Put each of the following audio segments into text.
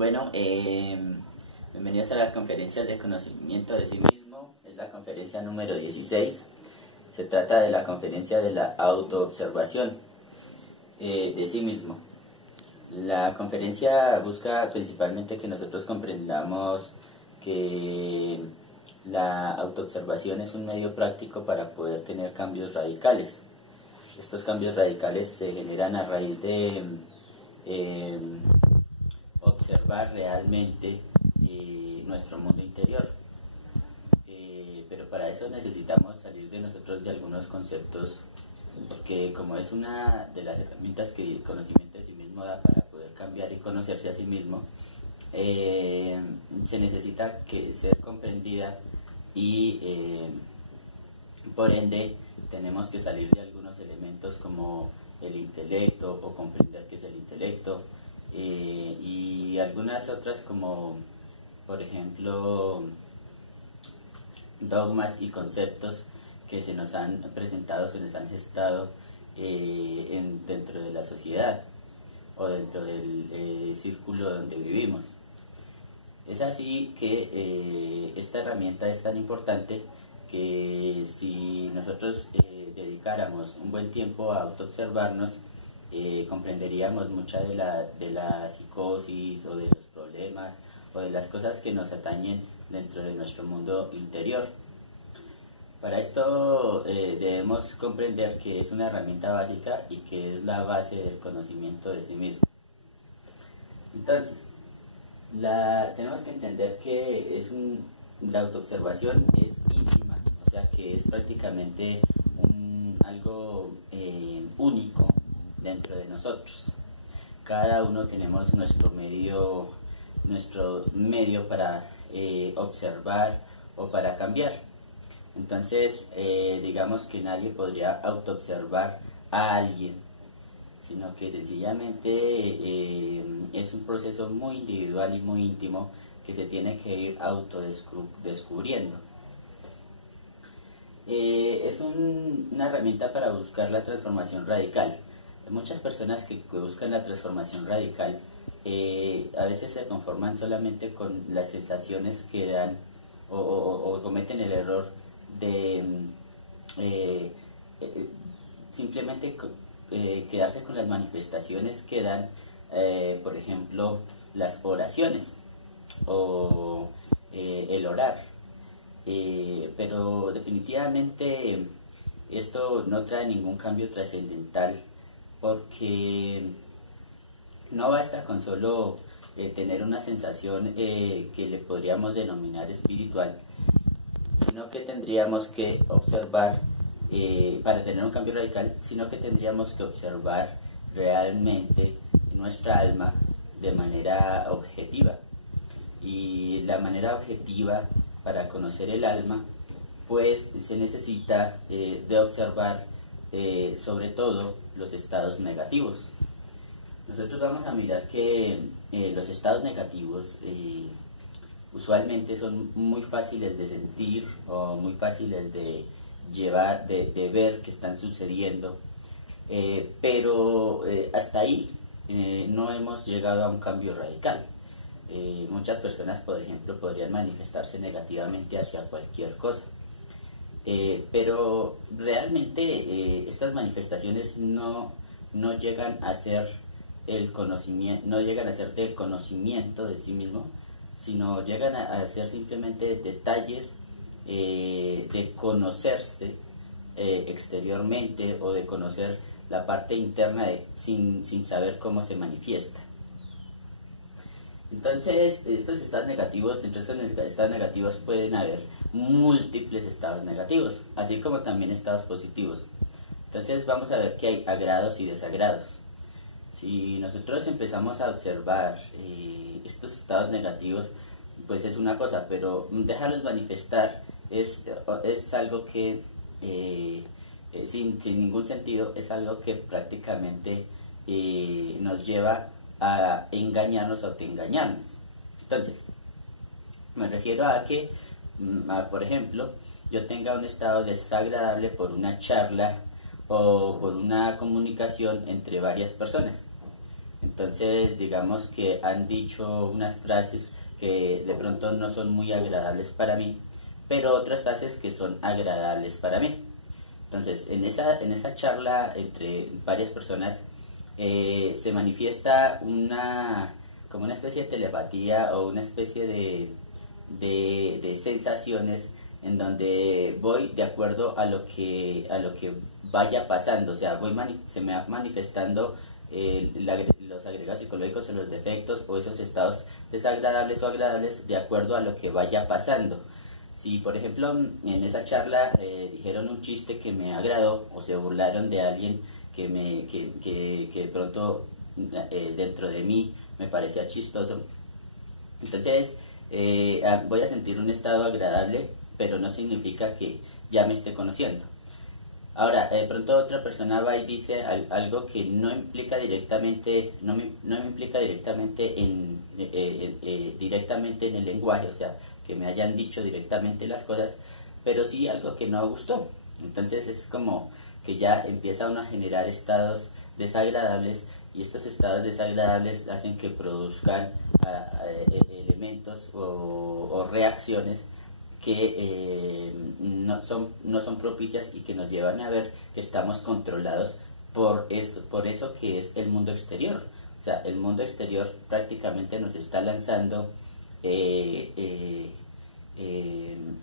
Bueno, bienvenidos a las conferencias de conocimiento de sí mismo. Es la conferencia número 16. Se trata de la conferencia de la autoobservación de sí mismo. La conferencia busca principalmente que nosotros comprendamos que la autoobservación es un medio práctico para poder tener cambios radicales. Estos cambios radicales se generan a raíz de observar realmente nuestro mundo interior. Pero para eso necesitamos salir de nosotros de algunos conceptos, porque como es una de las herramientas que el conocimiento de sí mismo da para poder cambiar y conocerse a sí mismo, se necesita ser comprendida y por ende tenemos que salir de algunos elementos como el intelecto o comprender qué es el intelecto, y algunas otras como por ejemplo dogmas y conceptos que se nos han presentado, se nos han gestado dentro de la sociedad o dentro del círculo donde vivimos. Es así que esta herramienta es tan importante que si nosotros dedicáramos un buen tiempo a autoobservarnos, comprenderíamos mucha de la psicosis o de los problemas o de las cosas que nos atañen dentro de nuestro mundo interior. Para esto debemos comprender que es una herramienta básica y que es la base del conocimiento de sí mismo. Entonces, tenemos que entender que la autoobservación es íntima, o sea que es prácticamente algo único dentro de nosotros. Cada uno tenemos nuestro medio para observar o para cambiar. Entonces, digamos que nadie podría autoobservar a alguien, sino que sencillamente es un proceso muy individual y muy íntimo que se tiene que ir autodescubriendo. Es una herramienta para buscar la transformación radical. Muchas personas que buscan la transformación radical a veces se conforman solamente con las sensaciones que dan o cometen el error de simplemente quedarse con las manifestaciones que dan, por ejemplo, las oraciones o el orar. Pero definitivamente esto no trae ningún cambio trascendental, porque no basta con solo tener una sensación que le podríamos denominar espiritual, sino que tendríamos que observar, para tener un cambio radical, sino que tendríamos que observar realmente nuestra alma de manera objetiva. Y la manera objetiva para conocer el alma, pues se necesita de observar sobre todo los estados negativos. Nosotros vamos a mirar que los estados negativos usualmente son muy fáciles de sentir o muy fáciles de llevar, de ver que están sucediendo, pero hasta ahí no hemos llegado a un cambio radical. Muchas personas, por ejemplo, podrían manifestarse negativamente hacia cualquier cosa, pero realmente estas manifestaciones no llegan a ser el conocimiento, no llegan a ser del conocimiento de sí mismo, sino llegan a ser simplemente detalles de conocerse exteriormente o de conocer la parte interna sin saber cómo se manifiesta. Entonces, estos estados negativos, dentro de estos estados negativos pueden haber múltiples estados negativos, así como también estados positivos. Entonces vamos a ver que hay agrados y desagrados. Si nosotros empezamos a observar estos estados negativos, pues es una cosa, pero dejarlos manifestar es algo que, sin ningún sentido, es algo que prácticamente nos lleva a engañarnos o autoengañarnos. Entonces, me refiero a que, por ejemplo, yo tenga un estado desagradable por una charla o por una comunicación entre varias personas. Entonces, digamos que han dicho unas frases que de pronto no son muy agradables para mí, pero otras frases que son agradables para mí. Entonces, en esa charla entre varias personas se manifiesta como una especie de telepatía o una especie de sensaciones en donde voy de acuerdo a lo que vaya pasando, o sea, se me va manifestando los agregados psicológicos o los defectos o esos estados desagradables o agradables de acuerdo a lo que vaya pasando. Si, por ejemplo, en esa charla dijeron un chiste que me agradó o se burlaron de alguien que de pronto dentro de mí me parecía chistoso, entonces voy a sentir un estado agradable, pero no significa que ya me esté conociendo. Ahora, de pronto otra persona va y dice algo que no implica directamente, no me implica directamente en el lenguaje, o sea, que me hayan dicho directamente las cosas, pero sí algo que no gustó. Entonces es como que ya empieza uno a generar estados desagradables y estos estados desagradables hacen que produzcan elementos o reacciones que no son propicias y que nos llevan a ver que estamos controlados por eso que es el mundo exterior. O sea, el mundo exterior prácticamente nos está lanzando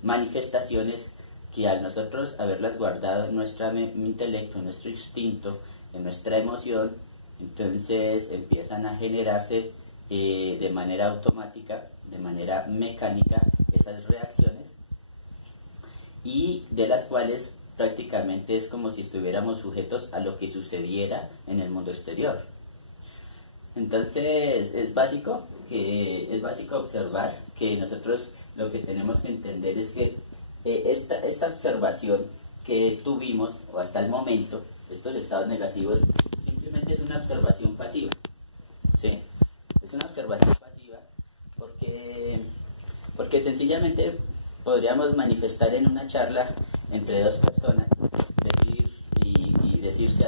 manifestaciones que al nosotros haberlas guardado en nuestro intelecto, en nuestro instinto, en nuestra emoción, entonces empiezan a generarse de manera automática, de manera mecánica, esas reacciones, y de las cuales prácticamente es como si estuviéramos sujetos a lo que sucediera en el mundo exterior. Entonces es básico observar que nosotros lo que tenemos que entender es que esta observación que tuvimos o hasta el momento, estos estados negativos, simplemente es una observación pasiva, ¿sí? Es una observación pasiva porque sencillamente podríamos manifestar en una charla entre dos personas, decirse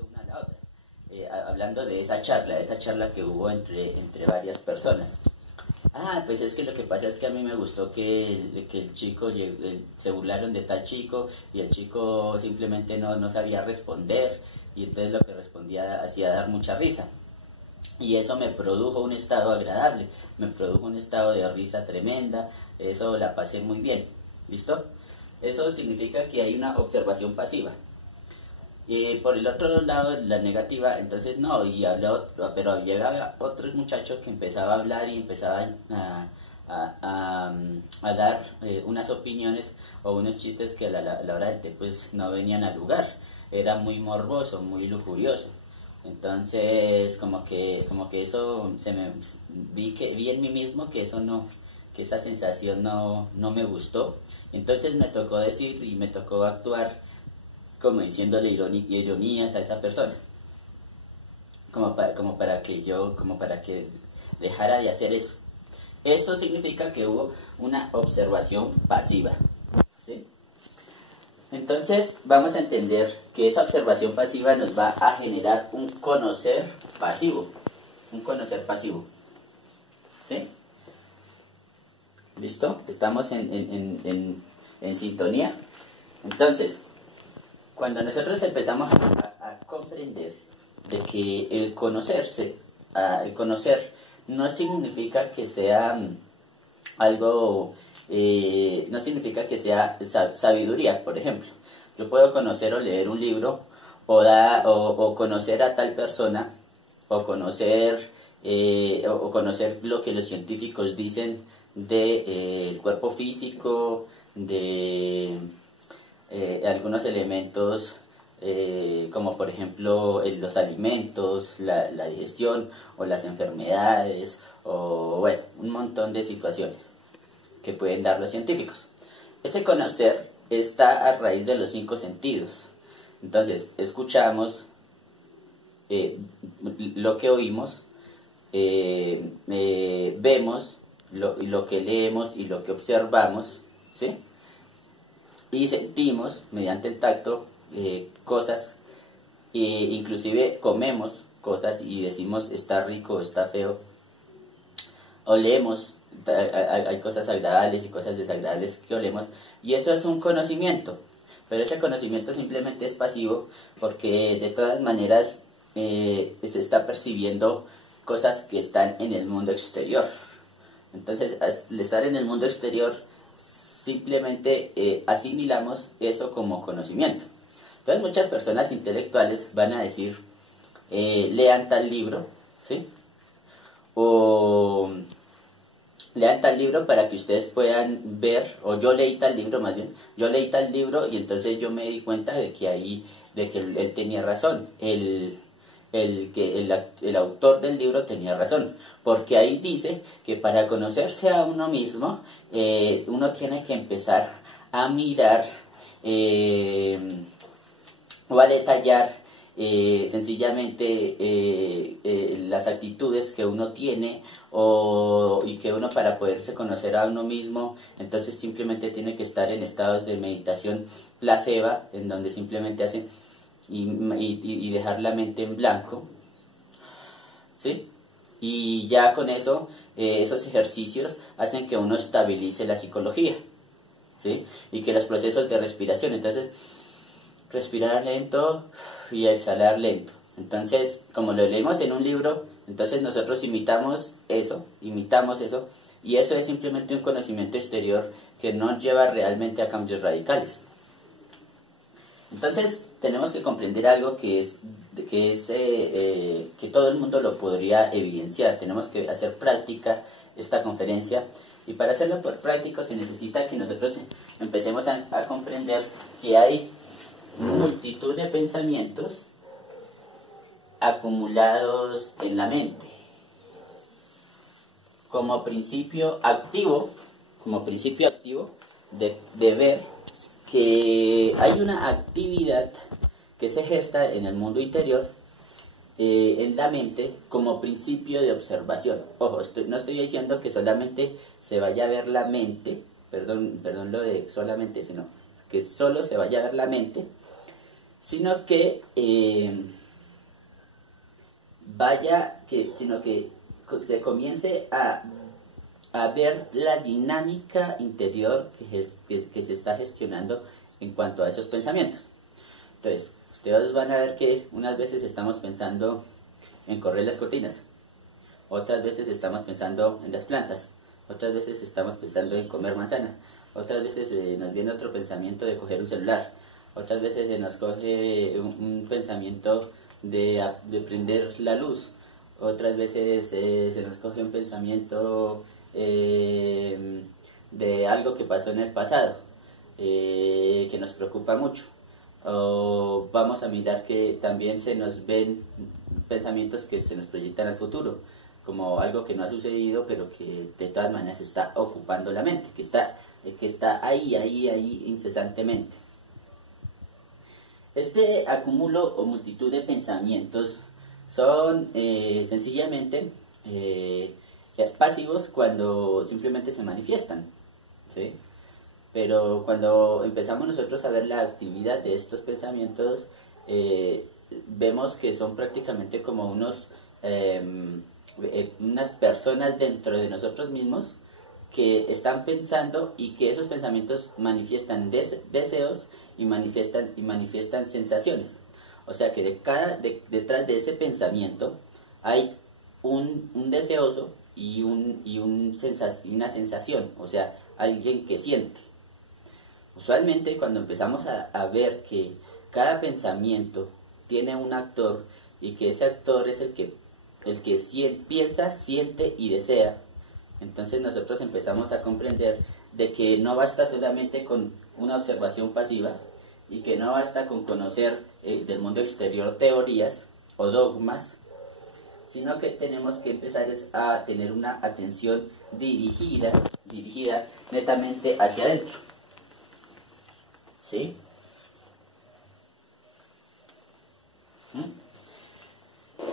una a la otra, hablando de esa charla que hubo entre varias personas. Pues es que lo que pasa es que a mí me gustó que el chico, se burlaron de tal chico y el chico simplemente no sabía responder y entonces lo que respondía hacía dar mucha risa. Y eso me produjo un estado agradable, me produjo un estado de risa tremenda, eso la pasé muy bien, ¿listo? Eso significa que hay una observación pasiva. Y por el otro lado, la negativa, entonces no, pero llegaba otros muchachos que empezaban a hablar y empezaban a dar unas opiniones o unos chistes que a la hora del té pues no venían al lugar, era muy morboso, muy lujurioso. Entonces como que eso vi en mí mismo que eso no, que esa sensación no me gustó. Entonces me tocó decir y me tocó actuar como diciéndole ironías a esa persona, como para que dejara de hacer eso. Eso significa que hubo una observación pasiva, ¿sí? Entonces vamos a entender que esa observación pasiva nos va a generar un conocer pasivo, ¿sí? ¿Listo? ¿Estamos en sintonía? Entonces, cuando nosotros empezamos a comprender de que el conocer no significa que sea algo, no significa que sea sabiduría, por ejemplo. Yo puedo conocer o leer un libro o conocer a tal persona o conocer lo que los científicos dicen del cuerpo físico, de algunos elementos como por ejemplo los alimentos, la digestión o las enfermedades o bueno, un montón de situaciones que pueden dar los científicos. Ese conocer está a raíz de los 5 sentidos. Entonces, escuchamos lo que oímos, vemos lo que leemos y lo que observamos, ¿sí? Y sentimos mediante el tacto cosas, inclusive comemos cosas y decimos está rico, está feo, olemos, hay cosas agradables y cosas desagradables que olemos, y eso es un conocimiento, pero ese conocimiento simplemente es pasivo porque de todas maneras se está percibiendo cosas que están en el mundo exterior. Entonces, al estar en el mundo exterior, simplemente asimilamos eso como conocimiento. Entonces, muchas personas intelectuales van a decir, lean tal libro, ¿sí? O lean tal libro para que ustedes puedan ver, o yo leí tal libro más bien, yo leí tal libro y entonces yo me di cuenta de que él tenía razón, el autor del libro tenía razón, porque ahí dice que para conocerse a uno mismo, uno tiene que empezar a mirar o a detallar sencillamente las actitudes que uno tiene y que uno para poderse conocer a uno mismo, entonces simplemente tiene que estar en estados de meditación placebo, en donde simplemente hace y dejar la mente en blanco, ¿sí? Y ya con eso, esos ejercicios hacen que uno estabilice la psicología, ¿sí? Y que los procesos de respiración, entonces respirar lento y exhalar lento. Entonces, como lo leemos en un libro, entonces nosotros imitamos eso, y eso es simplemente un conocimiento exterior que no lleva realmente a cambios radicales. Entonces, tenemos que comprender algo que todo el mundo lo podría evidenciar. Tenemos que hacer práctica esta conferencia, y para hacerlo por práctico se necesita que nosotros empecemos a comprender que hay multitud de pensamientos acumulados en la mente como principio activo de ver que hay una actividad que se gesta en el mundo interior, en la mente, como principio de observación. Ojo, no estoy diciendo que solamente se vaya a ver la mente, perdón lo de solamente, sino que solo se vaya a ver la mente, sino que se comience a ver la dinámica interior que se está gestionando en cuanto a esos pensamientos. Entonces, ustedes van a ver que unas veces estamos pensando en correr las cortinas, otras veces estamos pensando en las plantas, otras veces estamos pensando en comer manzana, otras veces nos viene otro pensamiento de coger un celular, otras veces se nos coge un pensamiento de prender la luz, otras veces se nos coge un pensamiento de algo que pasó en el pasado, que nos preocupa mucho. O vamos a mirar que también se nos ven pensamientos que se nos proyectan al futuro, como algo que no ha sucedido, pero que de todas maneras está ocupando la mente, que está ahí incesantemente. Este acúmulo o multitud de pensamientos son sencillamente pasivos cuando simplemente se manifiestan, ¿sí? Pero cuando empezamos nosotros a ver la actividad de estos pensamientos, vemos que son prácticamente como unas personas dentro de nosotros mismos que están pensando, y que esos pensamientos manifiestan deseos y manifiestan sensaciones. O sea que detrás de ese pensamiento hay un deseoso y una sensación, o sea, alguien que siente. Usualmente cuando empezamos a ver que cada pensamiento tiene un actor, y que ese actor es el que piensa, siente y desea, entonces nosotros empezamos a comprender de que no basta solamente con una observación pasiva, y que no basta con conocer del mundo exterior teorías o dogmas, sino que tenemos que empezar a tener una atención dirigida netamente hacia adentro. ¿Sí?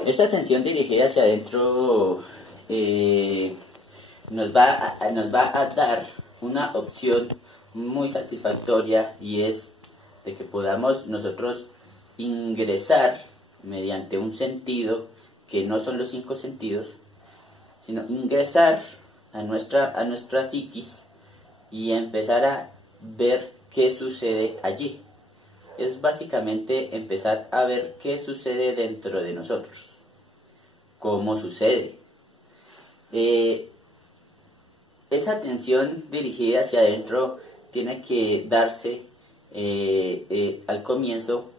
Esta atención dirigida hacia adentro nos va a dar una opción muy satisfactoria, y es de que podamos nosotros ingresar mediante un sentido que no son los cinco sentidos, sino ingresar a nuestra psiquis y empezar a ver qué sucede allí. Es básicamente empezar a ver qué sucede dentro de nosotros, cómo sucede. Esa atención dirigida hacia adentro tiene que darse al comienzo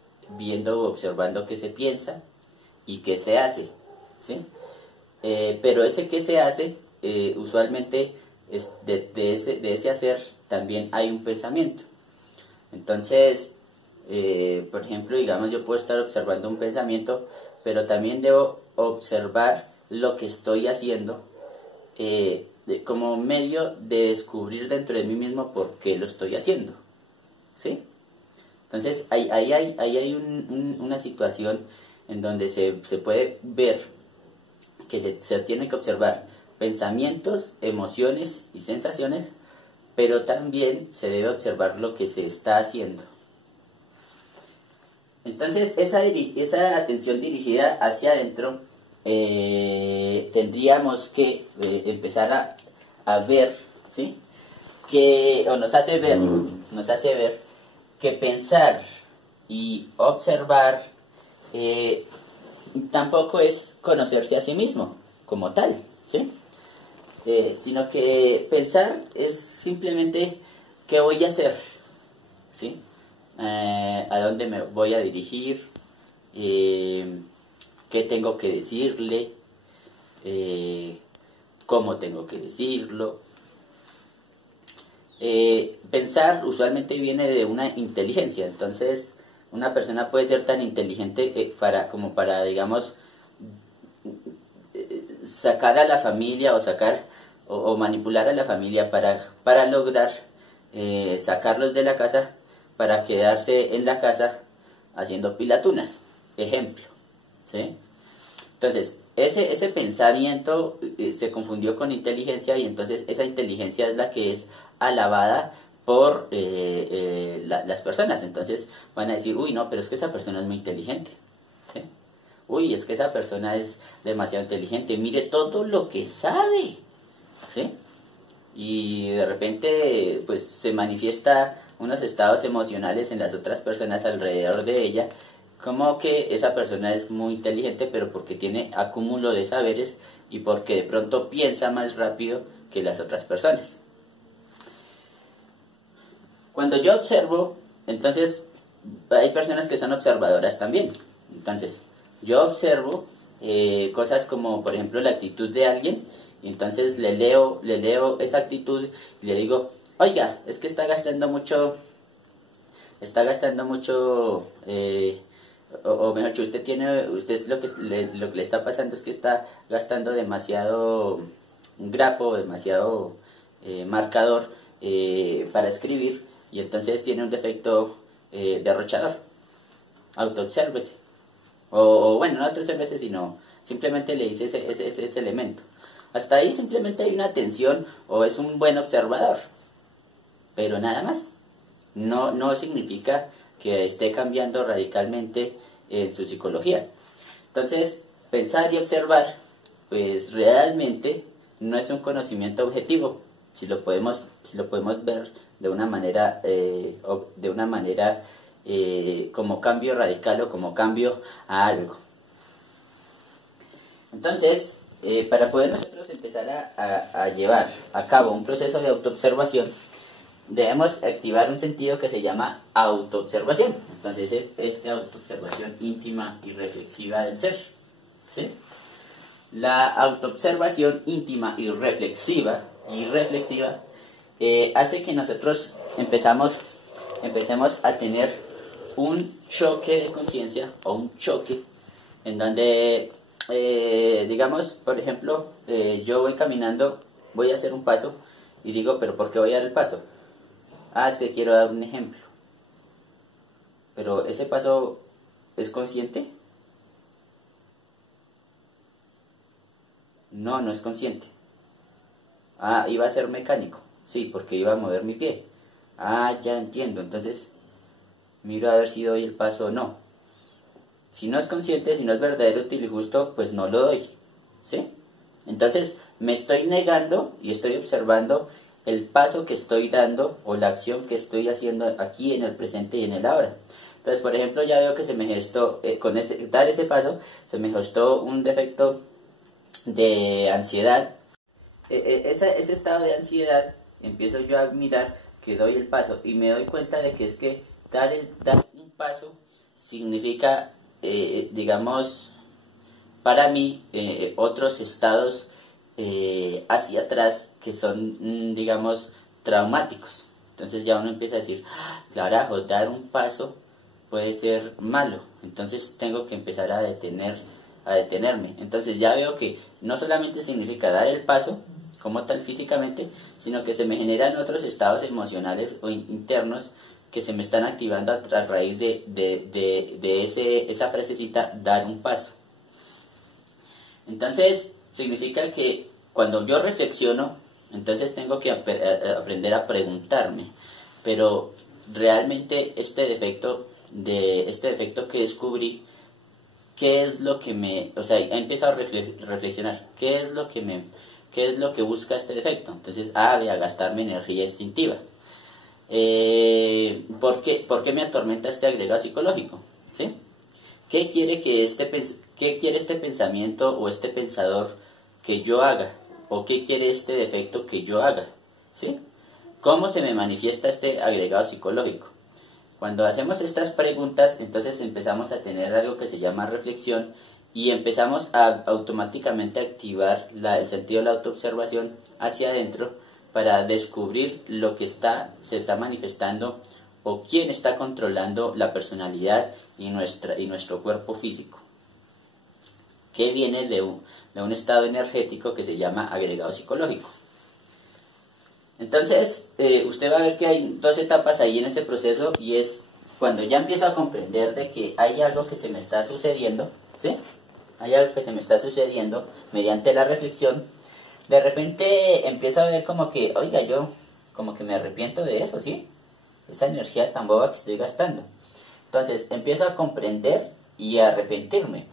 observando qué se piensa y qué se hace, ¿sí? Pero ese que se hace, usualmente de ese hacer también hay un pensamiento. Entonces, por ejemplo, digamos, yo puedo estar observando un pensamiento, pero también debo observar lo que estoy haciendo como medio de descubrir dentro de mí mismo por qué lo estoy haciendo, ¿sí? Entonces, ahí hay una situación en donde se puede ver que se tiene que observar pensamientos, emociones y sensaciones, pero también se debe observar lo que se está haciendo. Entonces, esa atención dirigida hacia adentro, tendríamos que empezar a ver, ¿sí? Nos hace ver que pensar y observar tampoco es conocerse a sí mismo como tal, ¿sí? Sino que pensar es simplemente qué voy a hacer, ¿sí? A dónde me voy a dirigir, qué tengo que decirle, cómo tengo que decirlo. Pensar usualmente viene de una inteligencia, entonces una persona puede ser tan inteligente como para, digamos, sacar a la familia o manipular a la familia para lograr sacarlos de la casa, para quedarse en la casa haciendo pilatunas, ejemplo, ¿sí? Entonces, ese pensamiento se confundió con inteligencia, y entonces esa inteligencia es la que es alabada por las personas. Entonces van a decir, uy, no, pero es que esa persona es muy inteligente, ¿sí? Uy, es que esa persona es demasiado inteligente, mire todo lo que sabe, ¿sí? Y de repente, pues, se manifiesta unos estados emocionales en las otras personas alrededor de ella, como que esa persona es muy inteligente, pero porque tiene acúmulo de saberes y porque de pronto piensa más rápido que las otras personas. Cuando yo observo, entonces hay personas que son observadoras también. Entonces, yo observo cosas como, por ejemplo, la actitud de alguien, y entonces le leo esa actitud y le digo, oiga, es que está gastando mucho, o mejor dicho, usted lo que le está pasando es que está gastando demasiado grafo, demasiado marcador para escribir, y entonces tiene un defecto derrochador. Autoobsérvese. O bueno, no autoobsérvese, sino simplemente le dice ese elemento. Hasta ahí simplemente hay una atención o es un buen observador, pero nada más. No significa que esté cambiando radicalmente en su psicología. Entonces, pensar y observar, pues realmente no es un conocimiento objetivo, si lo podemos ver de una manera como cambio radical o como cambio a algo. Entonces, para poder nosotros empezar a llevar a cabo un proceso de autoobservación, debemos activar un sentido que se llama autoobservación. Entonces es esta autoobservación íntima y reflexiva del ser, ¿sí? La autoobservación íntima y reflexiva hace que nosotros empecemos a tener un choque de conciencia o un choque en donde, digamos, por ejemplo, yo voy caminando, voy a hacer un paso y digo, pero ¿por qué voy a dar el paso? Es que quiero dar un ejemplo. Pero ¿ese paso es consciente? No es consciente. Iba a ser mecánico. Sí, porque iba a mover mi pie. Ya entiendo. Entonces, miro a ver si doy el paso o no. Si no es consciente, si no es verdadero, útil y justo, pues no lo doy, ¿sí? Entonces, me estoy negando y estoy observando el paso que estoy dando o la acción que estoy haciendo aquí en el presente y en el ahora. Entonces, por ejemplo, ya veo que se me gestó, dar ese paso, se me gestó un defecto de ansiedad. Ese estado de ansiedad, empiezo yo a mirar que doy el paso y me doy cuenta de que es que dar un paso significa, digamos, para mí, otros estados hacia atrás que son, digamos, traumáticos. Entonces ya uno empieza a decir, carajo, dar un paso puede ser malo, entonces tengo que empezar a detenerme. Entonces ya veo que no solamente significa dar el paso como tal físicamente, sino que se me generan otros estados emocionales o internos que se me están activando a raíz de esa frasecita, dar un paso. Entonces significa que cuando yo reflexiono, entonces tengo que aprender a preguntarme, pero realmente este defecto que descubrí, ¿qué es lo que he empezado a reflexionar, qué es lo que busca este defecto? Entonces, voy a gastarme energía instintiva. ¿Por qué me atormenta este agregado psicológico? ¿Sí? ¿Qué quiere este pensamiento o este pensador que yo haga? ¿O qué quiere este defecto que yo haga? ¿Sí? ¿Cómo se me manifiesta este agregado psicológico? Cuando hacemos estas preguntas, entonces empezamos a tener algo que se llama reflexión y empezamos a automáticamente activar el sentido de la autoobservación hacia adentro para descubrir lo que se está manifestando o quién está controlando la personalidad y nuestro cuerpo físico, que viene de un estado energético que se llama agregado psicológico. Entonces, usted va a ver que hay dos etapas ahí en este proceso, y es cuando ya empiezo a comprender de que hay algo que se me está sucediendo, ¿sí? Hay algo que se me está sucediendo mediante la reflexión. De repente empiezo a ver como que, oiga, yo como que me arrepiento de eso, ¿sí? Esa energía tan boba que estoy gastando. Entonces, empiezo a comprender y a arrepentirme.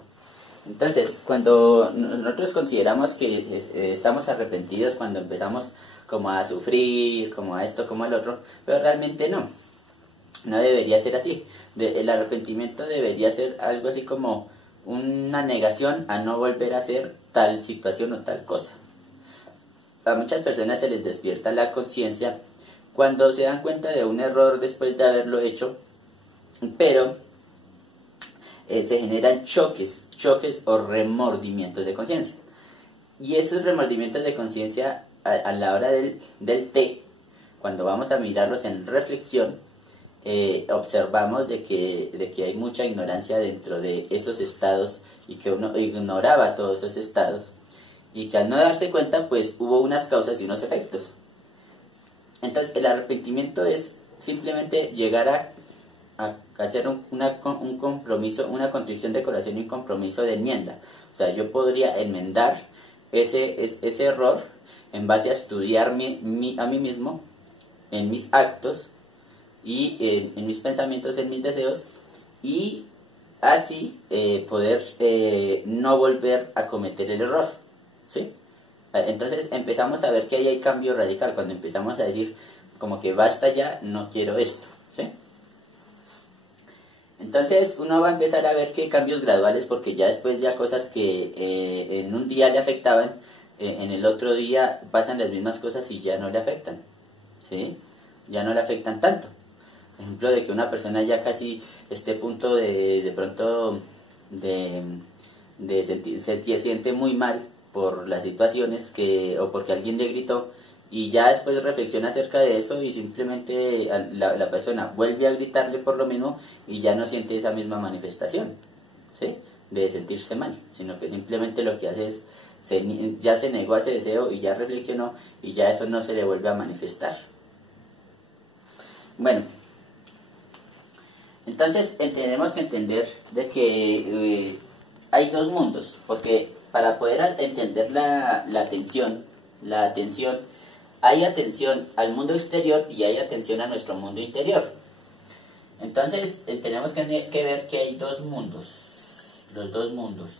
Entonces, cuando nosotros consideramos que estamos arrepentidos, cuando empezamos como a sufrir, como a esto, como al otro, pero realmente no debería ser así. El arrepentimiento debería ser algo así como una negación a no volver a hacer tal situación o tal cosa. A muchas personas se les despierta la conciencia cuando se dan cuenta de un error después de haberlo hecho, pero se generan choques o remordimientos de conciencia. Y esos remordimientos de conciencia a la hora del té, cuando vamos a mirarlos en reflexión, observamos de que hay mucha ignorancia dentro de esos estados y que uno ignoraba todos esos estados y que al no darse cuenta pues hubo unas causas y unos efectos. Entonces el arrepentimiento es simplemente llegar a hacer un compromiso, una contrición de corazón y un compromiso de enmienda. O sea, yo podría enmendar ese error en base a estudiarme a mí mismo, en mis actos y en mis pensamientos, en mis deseos, y así poder no volver a cometer el error, ¿sí? Entonces empezamos a ver que ahí hay cambio radical, cuando empezamos a decir como que basta ya, no quiero esto, ¿sí? Entonces uno va a empezar a ver que hay cambios graduales, porque ya después ya cosas que en un día le afectaban, en el otro día pasan las mismas cosas y ya no le afectan, ¿sí? Ya no le afectan tanto. Por ejemplo, de que una persona ya casi esté a punto de pronto se siente muy mal por las situaciones o porque alguien le gritó, y ya después reflexiona acerca de eso y simplemente la persona vuelve a gritarle por lo mismo y ya no siente esa misma manifestación, ¿sí? De sentirse mal, sino que simplemente lo que hace es ya se negó a ese deseo y ya reflexionó y ya eso no se le vuelve a manifestar. Bueno, entonces tenemos que entender de que hay dos mundos, porque para poder entender la atención, hay atención al mundo exterior y hay atención a nuestro mundo interior. Entonces tenemos que ver que hay dos mundos. los dos mundos.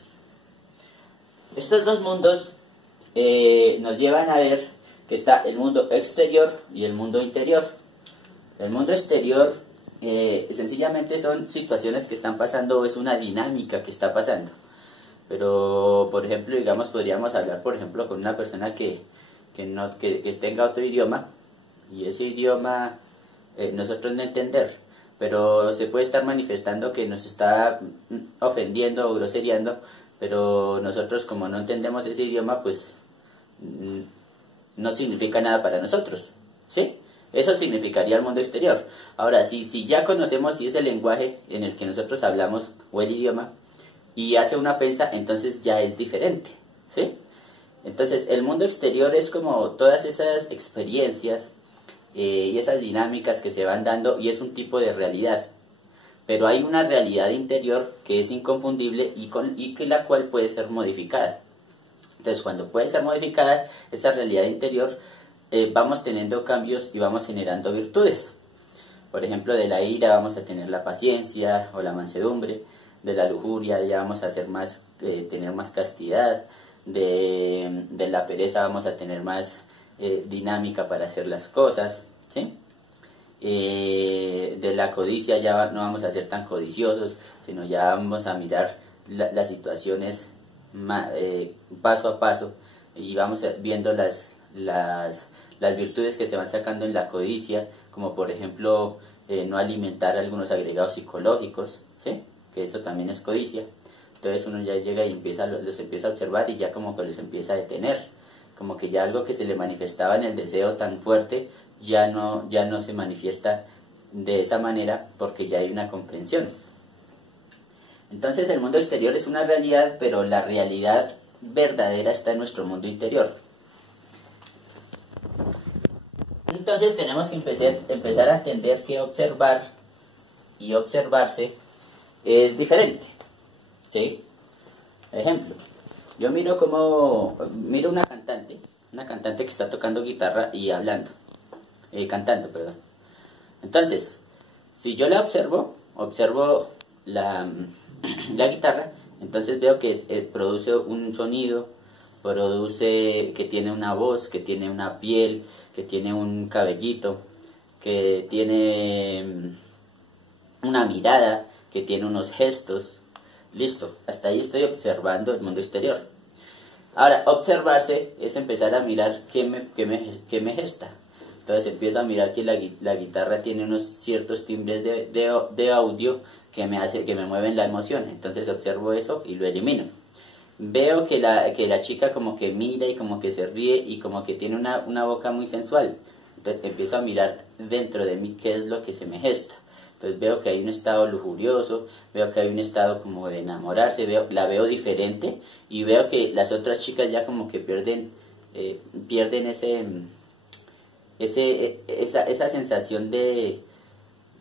Estos dos mundos nos llevan a ver que está el mundo exterior y el mundo interior. El mundo exterior sencillamente son situaciones que están pasando, es una dinámica que está pasando. Pero, por ejemplo, digamos, podríamos hablar, por ejemplo, con una persona que tenga otro idioma, y ese idioma nosotros no entender, pero se puede estar manifestando que nos está ofendiendo o groseriando, pero nosotros, como no entendemos ese idioma, pues no significa nada para nosotros, ¿sí? Eso significaría el mundo exterior. Ahora, si ya conocemos si es el lenguaje en el que nosotros hablamos o el idioma, y hace una ofensa, entonces ya es diferente, ¿sí? Entonces, el mundo exterior es como todas esas experiencias y esas dinámicas que se van dando, y es un tipo de realidad. Pero hay una realidad interior que es inconfundible y que la cual puede ser modificada. Entonces, cuando puede ser modificada esa realidad interior, vamos teniendo cambios y vamos generando virtudes. Por ejemplo, de la ira vamos a tener la paciencia o la mansedumbre. De la lujuria ya vamos a tener más castidad. De la pereza vamos a tener más dinámica para hacer las cosas, ¿sí? De la codicia ya no vamos a ser tan codiciosos, sino ya vamos a mirar las situaciones paso a paso, y vamos viendo las virtudes que se van sacando en la codicia, como por ejemplo no alimentar algunos agregados psicológicos, ¿sí? Que esto también es codicia. Entonces uno ya llega y los empieza a observar, y ya como que los empieza a detener, como que ya algo que se le manifestaba en el deseo tan fuerte ya no se manifiesta de esa manera, porque ya hay una comprensión. Entonces el mundo exterior es una realidad, pero la realidad verdadera está en nuestro mundo interior. Entonces tenemos que empezar a entender que observar y observarse es diferente, ¿sí? Ejemplo, yo miro una cantante que está tocando guitarra y cantando, perdón. Entonces, si yo la observo la guitarra, entonces veo que produce un sonido, produce que tiene una voz, que tiene una piel, que tiene un cabellito, que tiene una mirada, que tiene unos gestos. Listo, hasta ahí estoy observando el mundo exterior. Ahora, observarse es empezar a mirar qué me gesta. Entonces empiezo a mirar que la guitarra tiene unos ciertos timbres de audio que me mueven la emoción. Entonces observo eso y lo elimino. Veo que la chica como que mira y como que se ríe y como que tiene una boca muy sensual. Entonces empiezo a mirar dentro de mí qué es lo que se me gesta. Entonces veo que hay un estado lujurioso, veo que hay un estado como de enamorarse, la veo diferente, y veo que las otras chicas ya como que pierden esa sensación de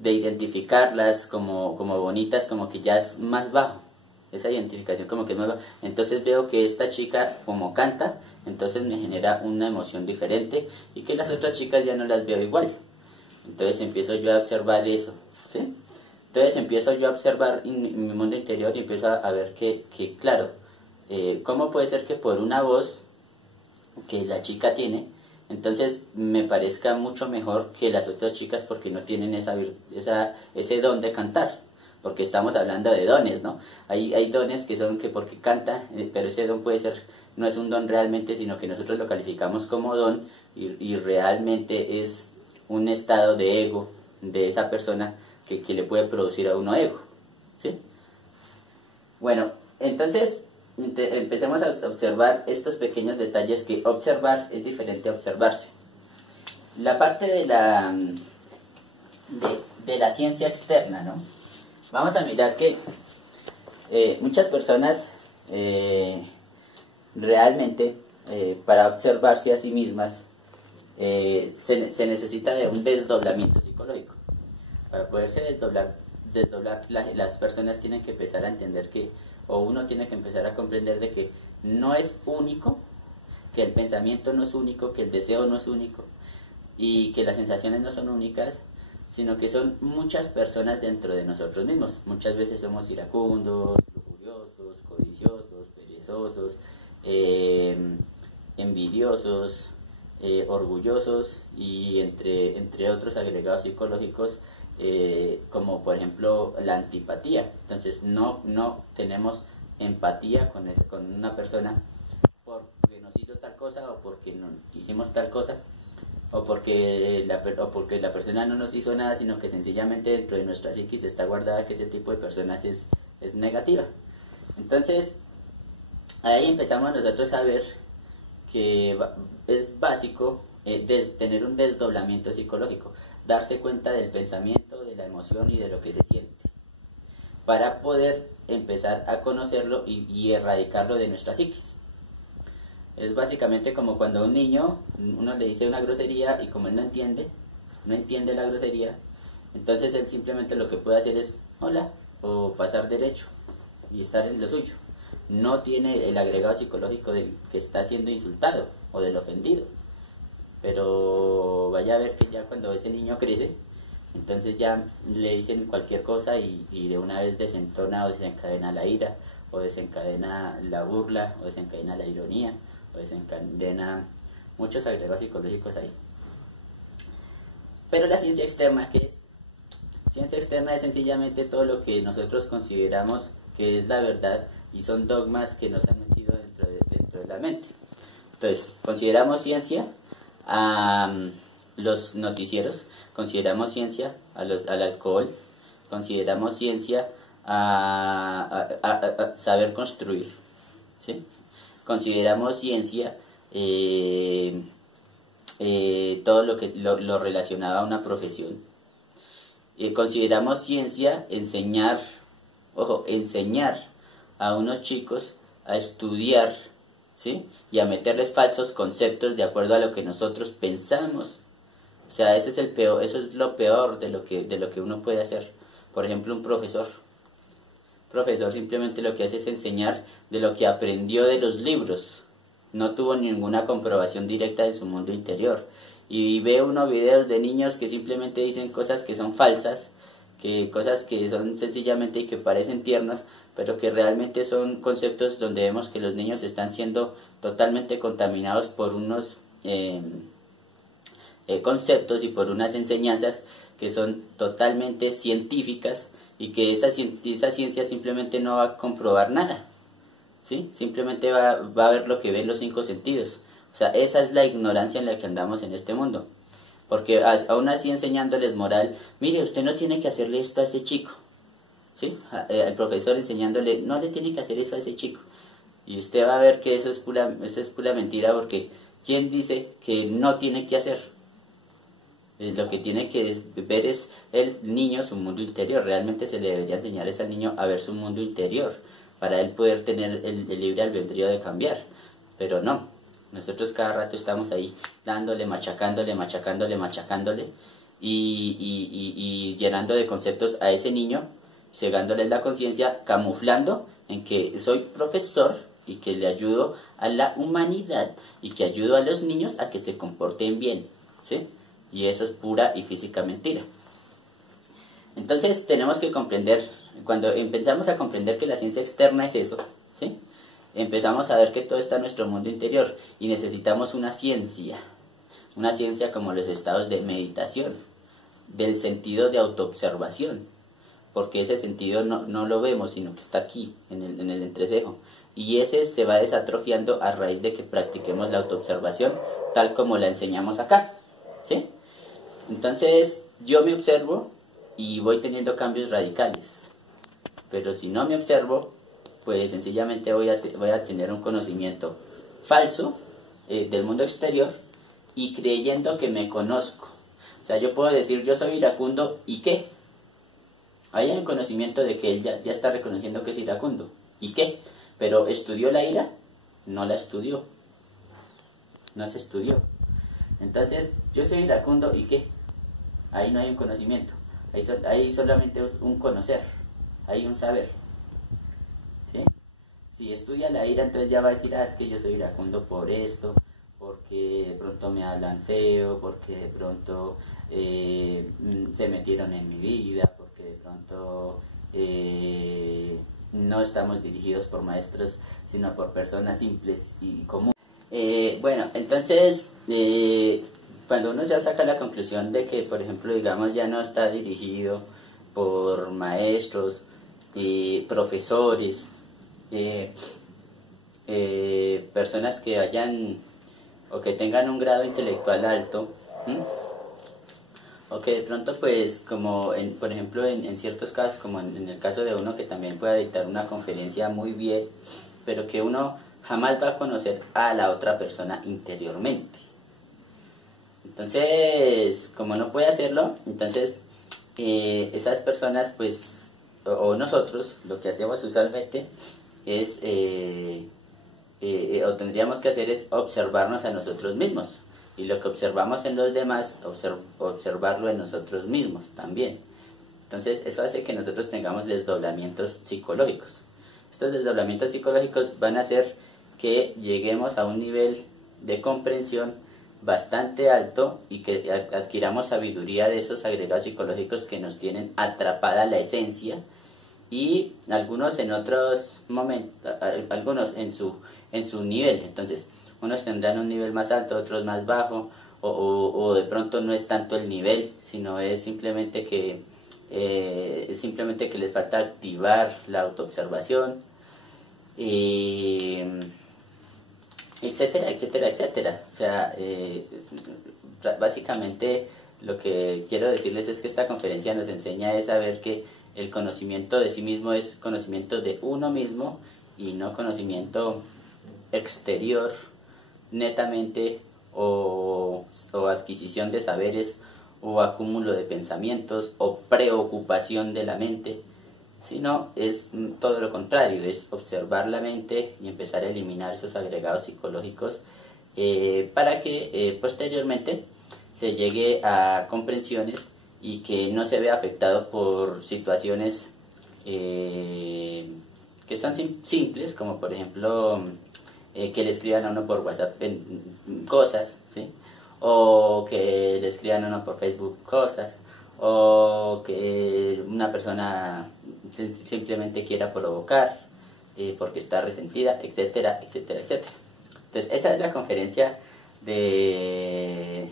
identificarlas como bonitas, como que ya es más bajo, esa identificación como que es más bajo. Entonces veo que esta chica como canta, entonces me genera una emoción diferente, y que las otras chicas ya no las veo igual. Entonces empiezo yo a observar eso, ¿sí? Entonces empiezo yo a observar mi mundo interior, y empiezo a ver que claro, ¿cómo puede ser que por una voz que la chica tiene, entonces me parezca mucho mejor que las otras chicas, porque no tienen ese don de cantar? Porque estamos hablando de dones, ¿no? Hay dones que son que porque canta, pero ese don no es un don realmente, sino que nosotros lo calificamos como don, y realmente es un estado de ego de esa persona que le puede producir a uno ego, ¿sí? Bueno, entonces empecemos a observar estos pequeños detalles, que observar es diferente a observarse. La parte de la ciencia externa, ¿no? Vamos a mirar que muchas personas realmente para observarse a sí mismas se necesita de un desdoblamiento psicológico. Para poderse desdoblar, las personas tienen que empezar a entender uno tiene que empezar a comprender de que no es único, que el pensamiento no es único, que el deseo no es único, y que las sensaciones no son únicas, sino que son muchas personas dentro de nosotros mismos. Muchas veces somos iracundos, lujuriosos, perezosos, envidiosos, orgullosos y entre otros agregados psicológicos, como por ejemplo la antipatía. Entonces no tenemos empatía con una persona porque nos hizo tal cosa o porque no hicimos tal cosa, o porque la persona no nos hizo nada, sino que sencillamente dentro de nuestra psiquis está guardada que ese tipo de personas es negativa. Entonces ahí empezamos nosotros a ver que es básico tener un desdoblamiento psicológico, darse cuenta del pensamiento, de la emoción y de lo que se siente, para poder empezar a conocerlo y erradicarlo de nuestra psiquis. Es básicamente como cuando a un niño uno le dice una grosería y como él no entiende la grosería, entonces él simplemente lo que puede hacer es hola o pasar derecho y estar en lo suyo. No tiene el agregado psicológico del que está siendo insultado o del ofendido. Pero vaya a ver que ya cuando ese niño crece, entonces ya le dicen cualquier cosa y de una vez desentona o desencadena la ira, o desencadena la burla, o desencadena la ironía, o desencadena muchos agregados psicológicos ahí. Pero la ciencia externa, ¿qué es? Ciencia externa es sencillamente todo lo que nosotros consideramos que es la verdad y son dogmas que nos han metido dentro de la mente. Entonces, consideramos ciencia a los noticieros, consideramos ciencia al alcohol, consideramos ciencia a saber construir, ¿sí? Consideramos ciencia todo lo relacionado a una profesión. Consideramos ciencia enseñar a unos chicos a estudiar, ¿sí? Y a meterles falsos conceptos de acuerdo a lo que nosotros pensamos. O sea, eso es lo peor de lo que uno puede hacer. Por ejemplo, un profesor simplemente lo que hace es enseñar de lo que aprendió de los libros. No tuvo ninguna comprobación directa de su mundo interior. Y ve unos videos de niños que simplemente dicen cosas que son falsas, cosas que son sencillamente y que parecen tiernas, pero que realmente son conceptos donde vemos que los niños están siendo totalmente contaminados por unos conceptos y por unas enseñanzas que son totalmente científicas y que esa ciencia simplemente no va a comprobar nada, ¿sí? Simplemente va a ver lo que ven los 5 sentidos. O sea, esa es la ignorancia en la que andamos en este mundo. Porque aún así enseñándoles moral, mire, usted no tiene que hacerle esto a ese chico, ¿sí? El profesor enseñándole, no le tiene que hacer eso a ese chico. Y usted va a ver que eso es pura mentira, porque ¿quién dice que no tiene que hacer? Lo que tiene que ver es el niño su mundo interior. Realmente se le debería enseñar al niño a ver su mundo interior, para él poder tener el libre albedrío de cambiar. Pero no, nosotros cada rato estamos ahí dándole, machacándole y llenando de conceptos a ese niño, cegándole la conciencia, camuflando en que soy profesor y que le ayudo a la humanidad y que ayudo a los niños a que se comporten bien, ¿sí? Y eso es pura y física mentira. Entonces tenemos que comprender, cuando empezamos a comprender que la ciencia externa es eso, ¿sí? Empezamos a ver que todo está en nuestro mundo interior y necesitamos una ciencia como los estados de meditación, del sentido de autoobservación, porque ese sentido no lo vemos, sino que está aquí, en el entrecejo, y ese se va desatrofiando a raíz de que practiquemos la autoobservación tal como la enseñamos acá, ¿sí? Entonces yo me observo y voy teniendo cambios radicales, pero si no me observo, pues sencillamente voy a tener un conocimiento falso del mundo exterior y creyendo que me conozco. O sea, yo puedo decir, yo soy iracundo, ¿y qué? Ahí hay un conocimiento de que él ya está reconociendo que es iracundo, ¿y qué? Pero ¿estudió la ira? No la estudió, no se estudió. Entonces, yo soy iracundo, ¿y qué? Ahí no hay un conocimiento, ahí solamente es un conocer, hay un saber, ¿sí? Si estudia la ira, entonces ya va a decir, es que yo soy iracundo por esto, porque de pronto me hablan feo, porque de pronto se metieron en mi vida, porque de pronto no estamos dirigidos por maestros, sino por personas simples y comunes. Bueno, entonces, cuando uno ya saca la conclusión de que, por ejemplo, digamos, ya no está dirigido por maestros, profesores, personas que hayan o que tengan un grado intelectual alto, ¿m? O que de pronto, pues, como por ejemplo en ciertos casos, como en el caso de uno que también pueda dictar una conferencia muy bien, pero que uno jamás va a conocer a la otra persona interiormente. Entonces, como no puede hacerlo, entonces esas personas, pues, o nosotros, lo que hacemos usualmente es, o tendríamos que hacer es observarnos a nosotros mismos. Y lo que observamos en los demás, observarlo en nosotros mismos también. Entonces, eso hace que nosotros tengamos desdoblamientos psicológicos. Estos desdoblamientos psicológicos van a hacer que lleguemos a un nivel de comprensión bastante alto y que adquiramos sabiduría de esos agregados psicológicos que nos tienen atrapada la esencia, y algunos en otros momentos, algunos en su nivel. Entonces, unos tendrán un nivel más alto, otros más bajo, o de pronto no es tanto el nivel, sino es simplemente que les falta activar la autoobservación, etcétera, etcétera, etcétera. O sea, básicamente lo que quiero decirles es que esta conferencia nos enseña es a ver que el conocimiento de sí mismo es conocimiento de uno mismo y no conocimiento exterior netamente, o adquisición de saberes, o acúmulo de pensamientos, o preocupación de la mente, sino es todo lo contrario, es observar la mente y empezar a eliminar esos agregados psicológicos, para que posteriormente se llegue a comprensiones y que no se vea afectado por situaciones que son simples, como por ejemplo que le escriban a uno por WhatsApp cosas, ¿sí? O que le escriban a uno por Facebook cosas, o que una persona simplemente quiera provocar porque está resentida, etcétera, etcétera, etcétera. Entonces, esa es la conferencia de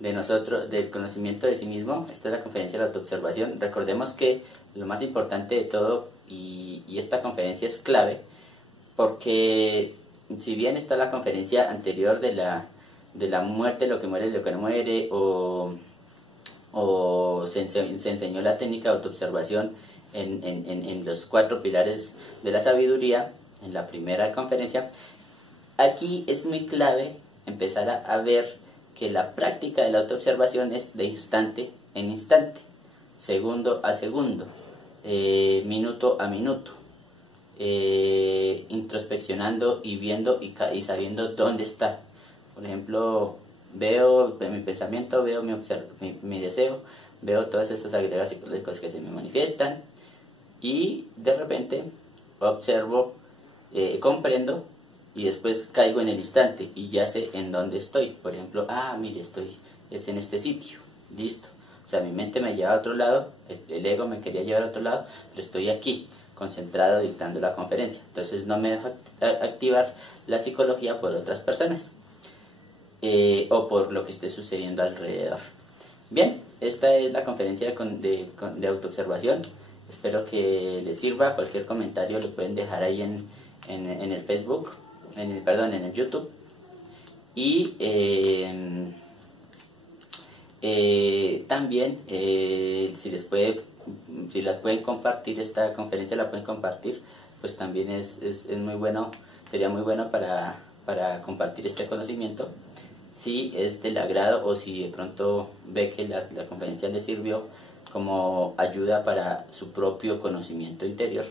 nosotros, del conocimiento de sí mismo. Esta es la conferencia de la autoobservación. Recordemos que lo más importante de todo, y esta conferencia es clave, porque si bien está la conferencia anterior de la muerte, lo que muere, lo que no muere, o se enseñó la técnica de autoobservación en los 4 pilares de la sabiduría, en la primera conferencia, aquí es muy clave empezar a ver que la práctica de la autoobservación es de instante en instante, segundo a segundo, minuto a minuto, introspeccionando y viendo y sabiendo dónde está. Por ejemplo, veo mi pensamiento, veo mi deseo, veo todos esos agregados psicológicos que se me manifiestan, y de repente observo, comprendo, y después caigo en el instante y ya sé en dónde estoy. Por ejemplo, mire, es en este sitio, listo. O sea, mi mente me lleva a otro lado, el ego me quería llevar a otro lado, pero estoy aquí, concentrado, dictando la conferencia. Entonces no me dejo activar la psicología por otras personas, o por lo que esté sucediendo alrededor. Bien, esta es la conferencia de autoobservación. Espero que les sirva. Cualquier comentario lo pueden dejar ahí en el Facebook, en el YouTube. Y también, si las pueden compartir, esta conferencia la pueden compartir, pues también es muy bueno, sería muy bueno para compartir este conocimiento, si es del agrado, o si de pronto ve que la conferencia le sirvió como ayuda para su propio conocimiento interior.